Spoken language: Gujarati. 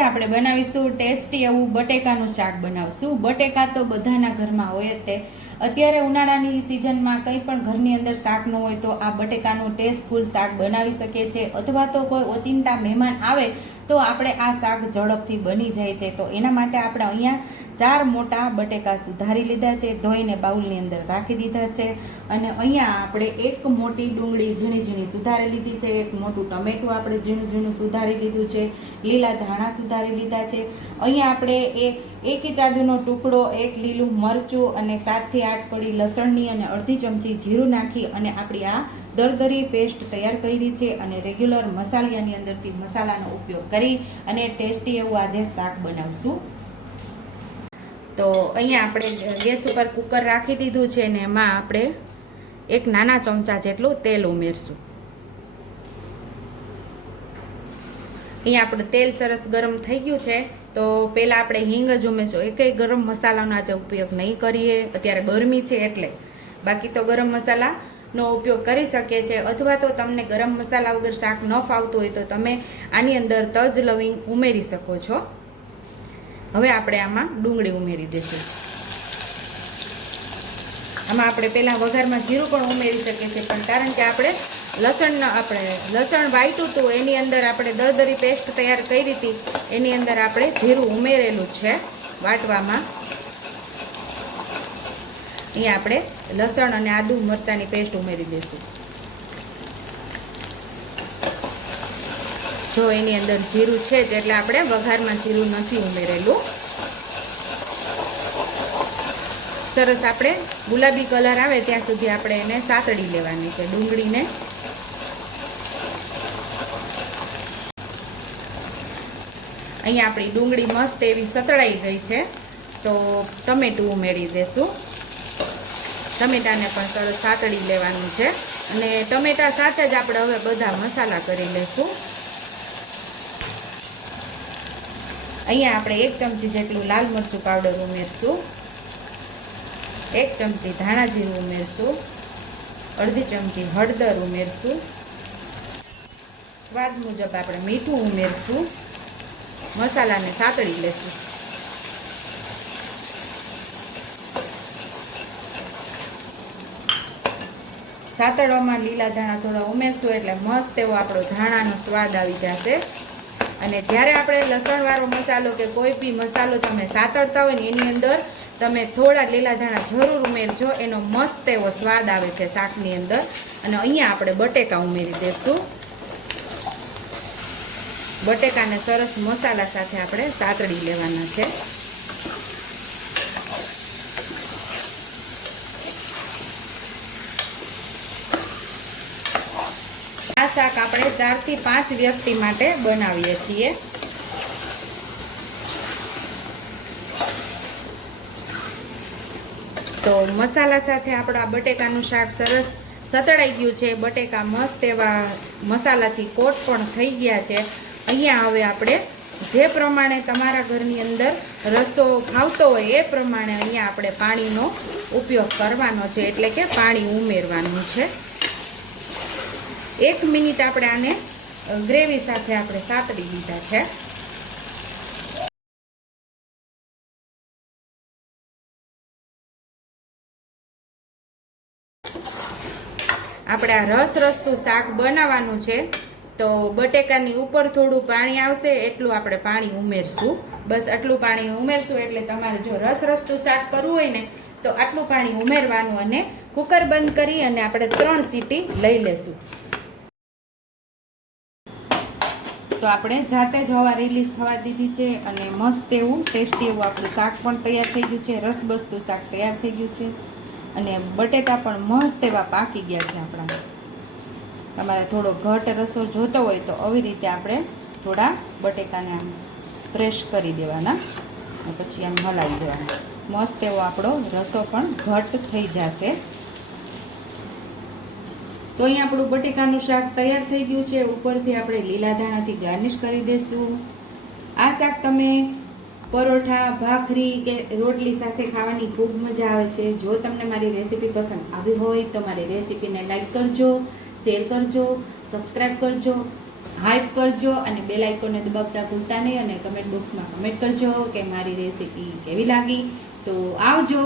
આજે આપણે બનાવીશું ટેસ્ટી એવું બટેકાનું શાક બનાવશું। બટેકા તો બધાના ઘરમાં હોય જ તે। અત્યારે ઉનાળાની સિઝનમાં કંઈ પણ ઘરની અંદર શાક ન હોય તો આ બટેકાનું ટેસ્ટફુલ શાક બનાવી શકીએ છીએ, અથવા તો કોઈ ઓચિંતા મહેમાન આવે તો આપણે આ શાક ઝડપથી બની જાય છે। તો એના માટે આપણે અહીંયા 4 મોટા બટેકા સુધારી લીધા છે, ધોઈને બાઉલની અંદર રાખી દીધા છે। અને અહીંયા આપણે એક મોટી ડુંગળી ઝીણી ઝીણી સુધારી લીધી છે, એક મોટું ટમેટું આપણે ઝીણું ઝીણું સુધારી લીધું છે, લીલા ધાણા સુધારી લીધા છે। અહીંયા આપણે એક ઇંચ આદુનો ટુકડો, એક લીલું મરચું અને 7 થી 8 કળી લસણની અને અડધી ચમચી જીરું નાખી અને આપણી આ દરદરી પેસ્ટ તૈયાર કરી છે। અને રેગ્યુલર મસાલાની અંદરથી મસાલાનો ઉપયોગ કરી અને ટેસ્ટી એવું આજે શાક બનાવશું। તો અહીંયા આપણે ગેસ ઉપર કુકર રાખી દીધું છે ને એમાં આપણે એક નાના ચમચા જેટલું તેલ ઉમેરશું। અહીંયા આપણે તેલ સરસ ગરમ થઈ ગયું છે તો પહેલાં આપણે હિંગ જ ઉમેરશું। એકેય ગરમ મસાલાનો આજે ઉપયોગ નહીં કરીએ, અત્યારે ગરમી છે એટલે। બાકી તો ગરમ મસાલાનો ઉપયોગ કરી શકીએ છીએ, અથવા તો તમને ગરમ મસાલા વગર શાક ન ફાવતું હોય તો તમે આની અંદર તજ લવિંગ ઉમેરી શકો છો। હવે આપણે આમાં ડુંગળી ઉમેરી દઈશું। આમાં આપણે પહેલાં વઘારમાં જીરું પણ ઉમેરી શકીએ છીએ, પણ કારણ કે આપણે લસણ વાટ્યું હતું એની અંદર આપણે દરદરી પેસ્ટ તૈયાર કરી હતી, એની અંદર આપણે જીરું ઉમેરેલું છે વાટવામાં। અહીંયા આપણે લસણ અને આદુ મરચાંની પેસ્ટ ઉમેરી દઈશું। જો એની અંદર જીરું છે જ એટલે આપણે વઘારમાં જીરું નથી ઉમેરેલું। સરસ આપણે ગુલાબી કલર આવે ત્યાં સુધી આપણે એને સાતળી લેવાની છે ડુંગળીને। અહીંયા આપણી ડુંગળી મસ્ત એવી સતળાઈ ગઈ છે તો ટમેટું ઉમેરી દઈશું। ટમેટાને પણ સરસ સાતળી લેવાનું છે અને ટમેટા સાથે જ આપણે હવે બધા મસાલા કરી લઈશું। અહીંયા આપણે 1 ચમચી જેટલું લાલ મરચું પાવડર ઉમેરશું, 1 ચમચી ધાણા જીરું ઉમેરશું, અડધી ચમચી હળદર ઉમેરશું, સ્વાદ મુજબ આપણે મીઠું ઉમેરશું। મસાલાને સાતળી લેશું। સાતળવામાં લીલા ધાણા થોડા ઉમેરશું એટલે મસ્ત એવો આપણો ધાણાનો સ્વાદ આવી જશે। અને જ્યારે આપણે લસણવાળો મસાલો કે કોઈ બી મસાલો તમે સાતળતા હોય ને એની અંદર તમે થોડા લીલા ધાણા જરૂર ઉમેરજો, એનો મસ્ત એવો સ્વાદ આવે છે શાકની અંદર। અને અહીંયા આપણે બટેકા ઉમેરી દઈશું। બટેકાને સરસ મસાલા સાથે આપણે સાતળી લેવાના છે। આ શાક આપણે 4 થી 5 વ્યક્તિ માટે બનાવીએ છીએ। તો મસાલા સાથે આપણું આ બટેકાનું શાક સરસ સતળાઈ ગયું છે। બટેકા મસ્ત એવા મસાલાથી કોટ પણ થઈ ગયા છે। અહીંયા હવે આપણે જે પ્રમાણે તમારા ઘરની અંદર રસો ખાવતો હોય એ પ્રમાણે અહીંયા આપણે પાણીનો ઉપયોગ કરવાનો છે, એટલે કે પાણી ઉમેરવાનું છે। 1 મિનિટ આપણે આને ગ્રેવી સાથે આપણે સાતળી દીધા છે। આપણે આ રસરસતું શાક બનાવવાનું છે તો બટેકાની ઉપર થોડું પાણી આવશે એટલું આપણે પાણી ઉમેરશું। બસ આટલું પાણી ઉમેરશું એટલે તમારે જો રસરસતું શાક કરવું હોય ને તો આટલું પાણી ઉમેરવાનું અને કુકર બંધ કરી અને આપણે 3 સીટી લઈ લેશું। તો આપણે જાતે જ હવા રિલીઝ થવા દીધી છે અને મસ્ત એવું ટેસ્ટી એવું આપણું શાક પણ તૈયાર થઈ ગયું છે। રસબસતું શાક તૈયાર થઈ ગયું છે અને બટેકા પણ મસ્ત એવા પાકી ગયા છે આપણા। તમારે થોડો ઘટ રસો જોતો હોય તો આવી રીતે આપણે થોડા બટેકાને આમ પ્રેસ કરી દેવાના અને પછી આમ હલાવી દેવાના। મસ્ત એવો આપણો રસો પણ ઘટ થઈ જશે। તો અહીં આપણું બટેકાનું શાક તૈયાર થઈ ગયું છે। ઉપરથી આપણે લીલા ધાણાથી ગાર્નિશ કરી દઈશું। આ શાક તમે પરોઠા, ભાખરી કે રોટલી સાથે ખાવાની ખૂબ મજા આવે છે। જો તમને મારી રેસીપી પસંદ આવી હોય તો મારી રેસીપીને લાઈક કરજો, શેર કરજો, સબસ્ક્રાઈબ કરજો। હાઈપ કરજો અને બેલ આઇકોનને દબાવતા ભૂલતા નહીં અને કમેન્ટ બોક્સમાં કમેન્ટ કરજો કે મારી રેસીપી કેવી લાગી. તો આવજો.